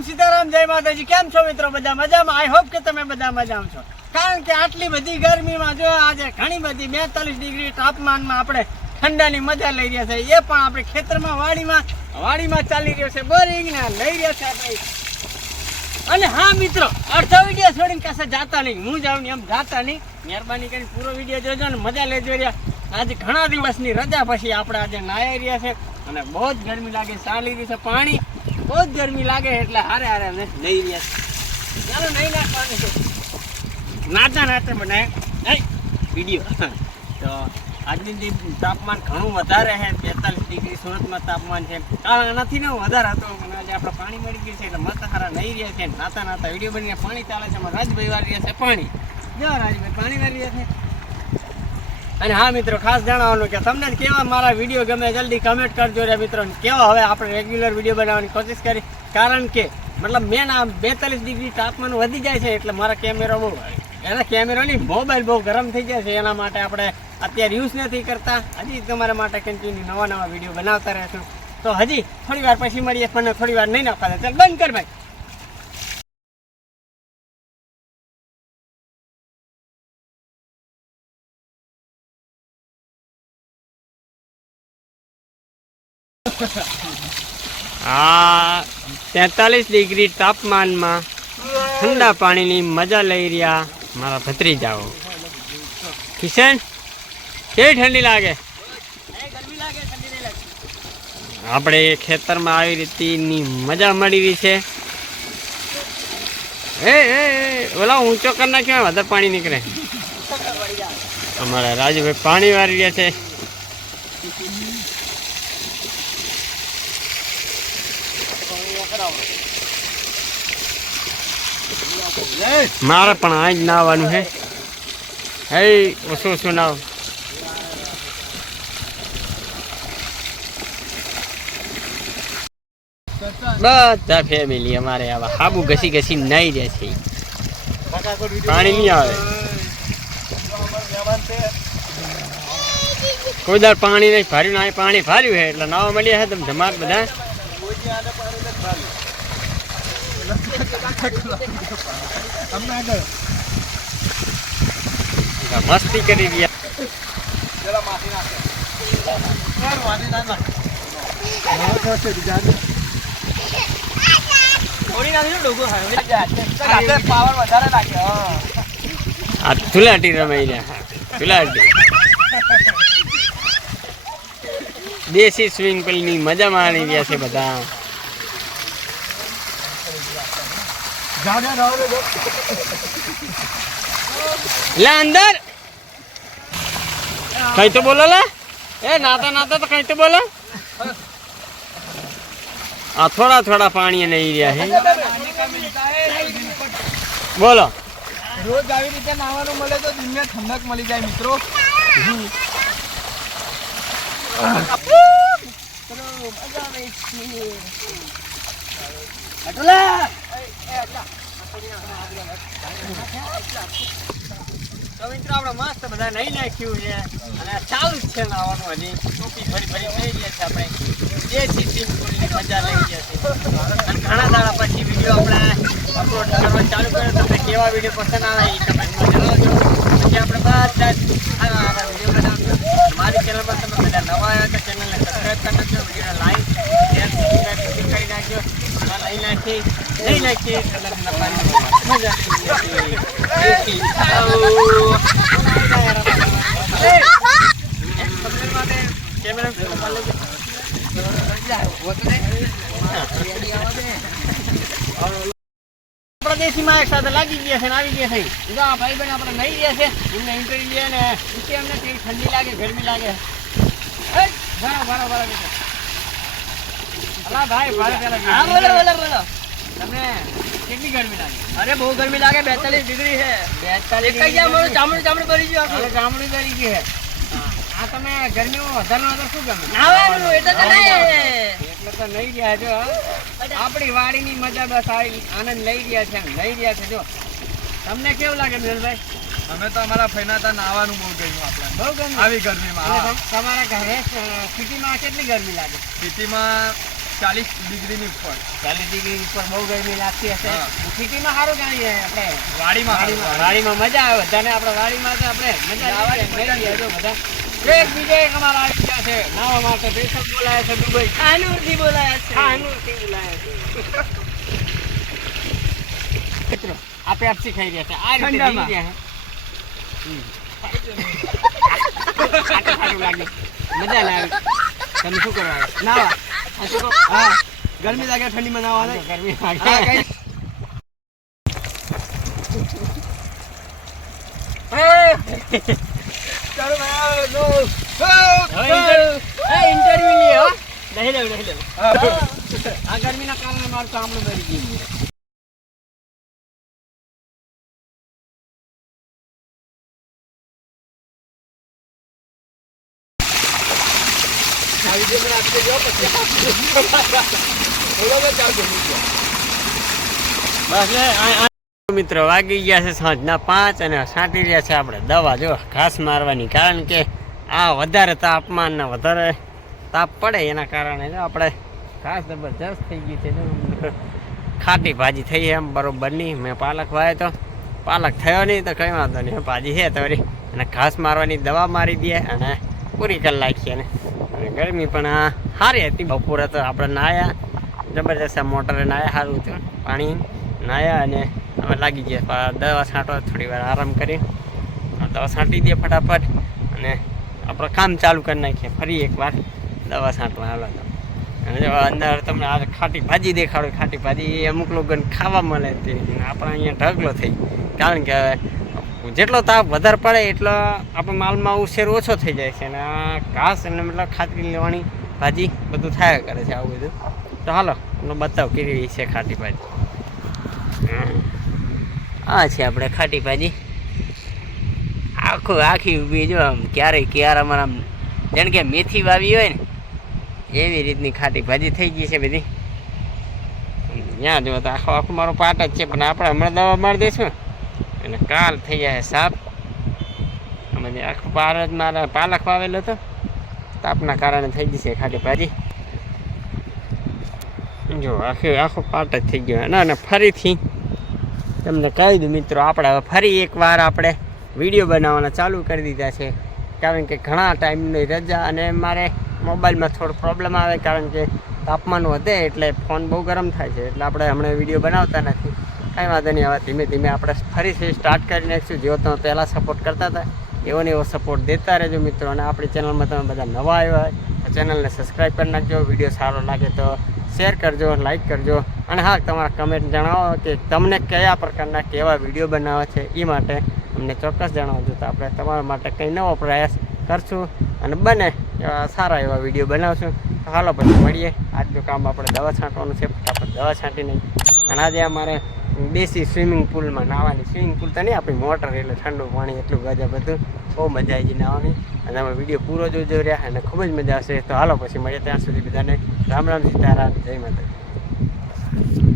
સીતારામ જય માતાજી। કેમ છો મિત્રો? બધા મજામાં? આઈ હોપ કે તમે બધા મજામાં છો, કારણ કે આટલી બધી ગરમીમાં જો આજે ઘણી બધી 42 ડિગ્રી તાપમાનમાં આપણે ઠંડાની મજા લઈ રહ્યા છે, એ પણ આપણે ખેતરમાં વાડીમાં ચાલી રહ્યો છે, બોરિંગ ને લઈ રહ્યા છે આપણે। અને હા મિત્રો, અડધો વિડીયો છોડીને કશે જાતા નહીં, હું જાઉં ને એમ જાતા નહીં, મહેરબાની કરીને પૂરો વિડીયો જોજો ને મજા લેજો રહ્યા। આજે ઘણા દિવસની રજા પછી આપણે આજે નાહી રહ્યા છે અને બહુ જ ગરમી લાગે, ચાલી રહ્યું છે પાણી, બહુ જ ગરમી લાગે એટલે હારે અમે નહીં રહ્યા છે। ચાલો નહીં નાખવાનું છે, નાચા બનાવે વિડીયો। તો આજની તાપમાન ઘણું વધારે છે, 43 ડિગ્રી સુરતમાં તાપમાન છે, આનાથી ને વધારે હતો, પણ આજે આપણે પાણી મળી ગયું છે એટલે મસ્ત હારા નહીં રહ્યા છે, નાતા વિડીયો બનીને પાણી ચાલે છે। અમારા રાજભાઈ વાર રહ્યા છે પાણી, જો રાજભાઈ પાણી વાર રહ્યા છે। અને હા મિત્રો, ખાસ જણાવવાનું કે તમને કેવા મારા વિડીયો ગમે જલ્દી કમેન્ટ કરજો રે મિત્રો, કેવા હવે આપણે રેગ્યુલર વિડીયો બનાવવાની કોશિશ કરી, કારણ કે મતલબ મેન આ 42 ડિગ્રી તાપમાન વધી જાય છે એટલે મારા કેમેરા બહુ એના કેમેરાની મોબાઈલ બહુ ગરમ થઈ જાય છે, એના માટે આપણે અત્યારે યુઝ નથી કરતા। હજી તમારા માટે કન્ટિન્યુ નવા વિડીયો બનાવતા રહેશું, તો હજી થોડી વાર પછી મળીએ, પણ થોડી વાર નહીં નાખતા, ચાલ બંધ કર ભાઈ। આ 43 ડિગ્રી તાપમાનમાં ઠંડા પાણીની મજા લઈ રહ્યા મારા ભત્રીજાઓ। કિશન, કેવી ઠંડી લાગે? આપણે ખેતરમાં આવી રીતની મજા મળી રહી છે। ઓલા ઊંચો કરી નાખ્યો, વધારે પાણી નીકળે। અમારા રાજુભાઈ પાણી વાળી રહ્યા છે। મારે પણ આ જ નાવાનું છે, હે ઓછું નાવ। બધા ફેમિલી અમારે આવા હાબુ ઘસી નાઈ રહ્યા છે, પાણી નહીં આવે કોઈ દર પાણી નહીં ભર્યું, ના પાણી ભર્યું છે એટલે નાવા મળ્યા છે તમે ધમાક બધા। મસ્તી કરી રહ્યા, આ ધુલાટી રમાઈ રહ્યા, ધુલાટી દેશી સ્વિમિંગ પુલ ની મજા માણી રહ્યા છે બધા। ला अंदर कहीं तो बोलो ला, ए नाता तो कहीं तो बोलो। थोड़ा पानी नहीं रहा है, बोलो। रोज આવી રીતે નાવાનું મળે તો દિનને ઠંડક મળી જાય મિત્રો। તો મિત્રો આપણે મસ્ત બધા નહીં નાખ્યું છે અને ચાલુ જ છે નાવાનું, હજી ટોપી ફરી થઈ રહ્યા છે, આપણે જે સ્વિમિંગ પુલની મજા લઈ ગયા છે। અને ઘણા દાડા પછી વિડીયો આપણે અપલોડ કરવાનું ચાલુ કર્યો, તમને કેવા વિડીયો પસંદ આવે એ કમેન્ટમાં જણાવજો, પછી આપણે બધા જ આવા વિડીયો બનાવજો। મારી ચેનલ પર તમે બધા નવા આવ્યા તો ચેનલને સબસ્ક્રાઈબ કરી નાખજો, વિડીયોને લાઈક શેર સબસ્ક્રાઈબ કરી નાખજો। નહીં નાખી એટલે નફાની મજા દેશીમાં એક સાથે લાગી ગયા છે ને આવી ગયા છે, ભાઈ બહેન આપણે નહીં રહ્યા છે, એમને ઇન્ટરવ્યુ લે ને પૂછે એમને કેવી ઠંડી લાગે ગરમી લાગે। બોલો તમને કેટલી ગરમી લાગે? અરે બહુ ગરમી લાગે, 42 ડિગ્રી છે। 42 ચામડું ભરી ગયું, ચામડી કરી ગઈ છે। આ તમે ગરમીમાં વધારે શું ગમે? નાવાનું એટલે તો નહીં, એટલે તો નહીં રહ્યા છો, આપણી વાડીની મજા બસ આવી આનંદ લઈ રહ્યા છે, લઈ રહ્યા છે। જો તમને કેવું લાગે મિલનભાઈ? અમે તો અમારા ફૈનાતા નાવાનું બહુ ગયું આપણે, બહુ ગરમી આવી ગરમીમાં। તમારા ઘરે સિટીમાં કેટલી ગરમી લાગે? સિટીમાં 40 ડિગ્રીની ઉપર 40 ડિગ્રી ઉપર બહુ ગરમી લાગતી હશે. હા. સિટીમાં સારું જાણીએ આપણે વાડીમાં વાડીમાં મજા આવે બધાને. આપણે વાડીમાં તો આપણે મજા આવે મેળવીએ જો બધા. એક બીજો એક અમારા આવી ગયા છે નાવા માટે. સ્પેશિયલ બોલાયા છે દુબઈ. કાનૂરથી બોલાયા છે. કાનૂરથી બોલાયા છે. મિત્રો આ પેપ્સી ખાઈ રહ્યા છે. આ રીતે ઠંડામાં. જીવી રહ્યા છે. સારું લાગે. મજા ના આવી. તમે શું કરવા આવ્યા? નાવા. આ શું કહો? હા ગરમી લાગે ઠંડીમાં નાવા ગરમી હા લાગે. કઈ ચાલો ભાઈ નો ઇન્ટરવ્યુ લે હો. નહીં લેવું નહીં લેવું આ ગરમીના કારણે મારું ચામડું ભરી ગયું. આ વિડીયો મને આપી દેજો પછી બોલો ચાલ મિત્રો વાગી ગયા છે સાંજના 5 અને છાંટી રહ્યા છે આપણે દવા. જો ઘાસ મારવાની, કારણ કે આ વધારે તાપમાન ને વધારે તાપ પડે એના કારણે જો આપણે ઘાસ જબરજસ્ત થઈ ગઈ છે. જો ખાટી ભાજી થઈ એમ બરોબરની. મેં પાલક વાવ્યો તો પાલક થયો નહીં તો કંઈ વાંધો નહીં, ભાજી છે તો વળી. અને ઘાસ મારવાની દવા મારી દઈએ અને પૂરી કરી નાખીએ ને. અને ગરમી પણ સારી હતી. બપોરે તો આપણે નાહ્યા જબરજસ્ત, મોટરે નાહ્યા, સારું હતું પાણી નાહ્યા. અને અમે લાગી ગયા દવા છાંટવા. થોડી વાર આરામ કરી દવા છાંટી દઈએ ફટાફટ અને આપણે કામ ચાલુ કરી નાખીએ ફરી એકવાર દવા છાંટવા. હાલો તો અને જો અંદર તમને આ ખાટી ભાજી દેખાડો. ખાટી ભાજી અમુક લોકોને ખાવા મળે તે આપણે અહીંયા ઢગલો થઈ, કારણ કે જેટલો તાપ વધારે પડે એટલો આપણે માલમાં ઉછેર ઓછો થઈ જાય છે. અને આ ઘાસ અને મતલબ ખાતરી લેવાની ભાજી બધું થાય કરે છે આવું બધું. તો હાલો તમને બતાવ કેવી છે ખાટી ભાજી. આ છે આપણે ખાટી ભાજી આખી ઊભી. જો આમ ક્યારે અમારા આમ જાણે કે મેથી વાવી હોય ને એવી રીતની ખાટી ભાજી થઈ ગઈ છે બધી. ત્યાં જો તો આખો મારો પાટ જ છે, પણ આપણે હમણાં દવા મારી દઈશું અને કાલ થઈ જાય સાફ. અમે આખો પાર જ મારા પાલક વાવેલો હતો, તાપના કારણે થઈ ગઈ છે ખાટી ભાજી. જો આખો પાટ જ થઈ ગયો. ના ફરીથી તમને કહી દઉં મિત્રો, આપણે હવે ફરી એકવાર આપણે વિડીયો બનાવવાના ચાલુ કરી દીધા છે, કારણ કે ઘણા ટાઈમની રજા અને મારે મોબાઈલમાં થોડો પ્રોબ્લેમ આવે, કારણ કે તાપમાન વધે એટલે ફોન બહુ ગરમ થાય છે. એટલે આપણે હમણાં વિડીયો બનાવતા નથી. કાંઈ વાંધો નહીં, હવે ધીમે ધીમે આપણે ફરીથી સ્ટાર્ટ કરી નાખીશું. જેવો તમે પહેલાં સપોર્ટ કરતા હતા એવો ને એવો સપોર્ટ દેતા રહેજો મિત્રો. અને આપણી ચેનલમાં તમે બધા નવા આવ્યા હોય તો ચેનલને સબસ્ક્રાઈબ કરી નાખજો. વિડીયો સારો લાગે તો શેર કરજો, લાઈક કરજો. અને હા, તમારા કમેન્ટ જણાવો કે તમને કયા પ્રકારના કેવા વિડીયો બનાવવા છે, એ માટે અમને ચોક્કસ જણાવજો. તો આપણે તમારા માટે કંઈ નવો પ્રયાસ કરશું અને બને એવા સારા એવા વિડીયો બનાવશું. તો હાલો પછી મળીએ. આજનું કામ આપણે દવા છાંટવાનું છે, ફટાફટ દવા છાંટી નહીં. અને આજે અમારે દેશી સ્વિમિંગ પુલમાં નાહવાની. સ્વિમિંગ પુલ તો નહીં, આપણી મોટર, એટલે ઠંડુ પાણી એટલું ગજબ હતું. બહુ મજા આવી ગઈ નાહવાની. અને અમે વિડીયો પૂરો જોજો રહ્યા અને ખૂબ જ મજા આવશે. તો હાલો પછી મળીએ. ત્યાં સુધી બધાને રામ રામ, સીતારામ, જય માતાજી.